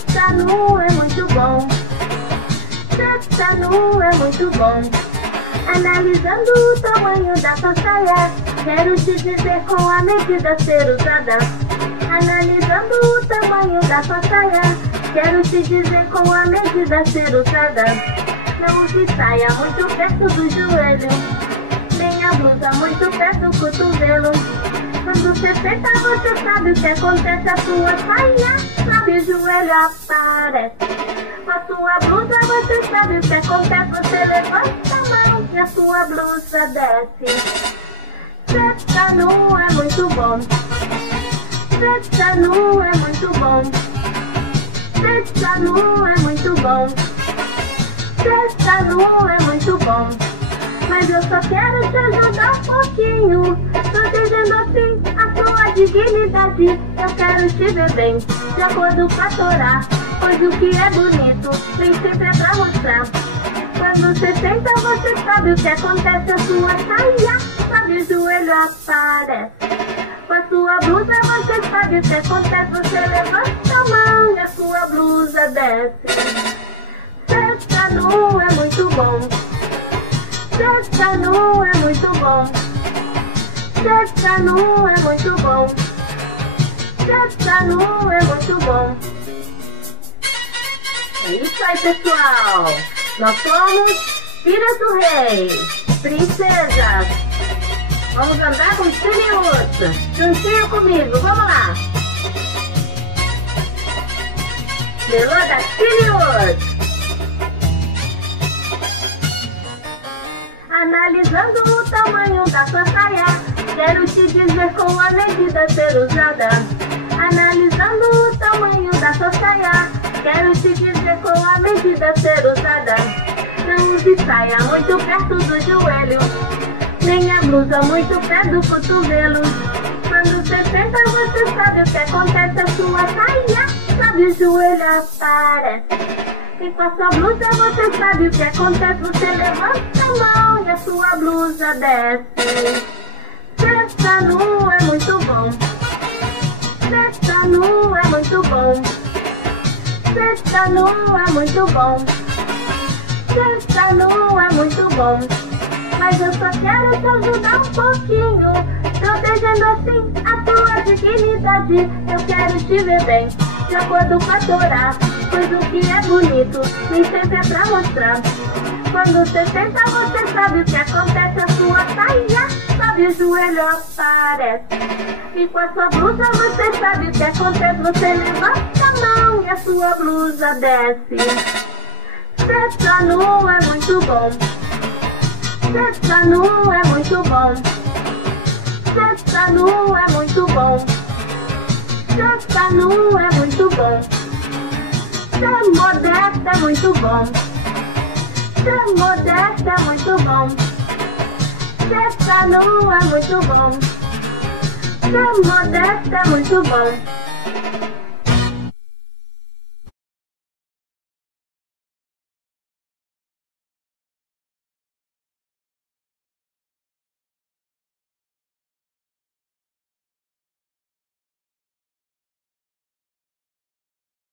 Sexta nu é muito bom. Sexta nu é muito bom. Analisando o tamanho da sua saia, quero te dizer com a medida ser usada. Analisando o tamanho da sua saia, quero te dizer com a medida ser usada. Não use saia muito perto do joelho, nem a blusa muito perto do cotovelo. Quando você senta, você sabe o que acontece. A sua saia sobe, o joelho aparece. Com a sua blusa, você sabe o que acontece. Você levanta a mão e a sua blusa desce. Sexta nu é muito bom. Sexta nu é muito bom. Sexta nu é muito bom. Sexta nu é muito bom. Mas eu só quero te ajudar um pouquinho, protegendo assim a sua dignidade. Eu quero te ver bem, de acordo com a Torá, pois o que é bonito nem sempre é pra mostrar. Quando você senta, você sabe o que acontece. A sua saia sobe, o joelho aparece. Com a sua blusa, você sabe o que acontece. Você levanta a mão e a sua blusa desce. Sexta nu é muito bom. Sexta nu é muito bom. Sexta nu é muito bom. Sexta nu é muito bom. É isso aí, pessoal. Nós somos filhas do rei, princesas. Vamos andar com Cine Urso. Juntinho comigo, vamos lá. Melô da Cine Urso. Analisando o tamanho da sua saia, quero te dizer com a medida ser usada. Analisando o tamanho da sua saia, quero te dizer com a medida ser usada. Não use saia muito perto do joelho, nem a blusa muito perto do cotovelo. Quando você senta, você sabe o que acontece. A sua saia sobe, o joelho aparece. E com a sua blusa você sabe o que acontece. Você levanta a mão e a sua blusa desce. Sexta nu é muito bom. Sexta nu é muito bom. Sexta nu é muito bom. Sexta nu é muito bom. Mas eu só quero te ajudar um pouquinho, protegendo assim a tua dignidade. Eu quero te ver bem, de acordo com a Torá, pois o que é bonito nem sempre é pra mostrar. Quando você senta, você sabe o que acontece. A sua saia sobe, o joelho aparece. E com a sua blusa você sabe o que acontece. Você levanta a mão e a sua blusa desce. Sexta nu é muito bom. Sexta nu é muito bom. Sexta nu é muito bom. Sexta nu é muito bom. Ser modesta é muito bom. Ser modesta é muito bom. Sexta nu é muito bom. Ser modesta é muito bom.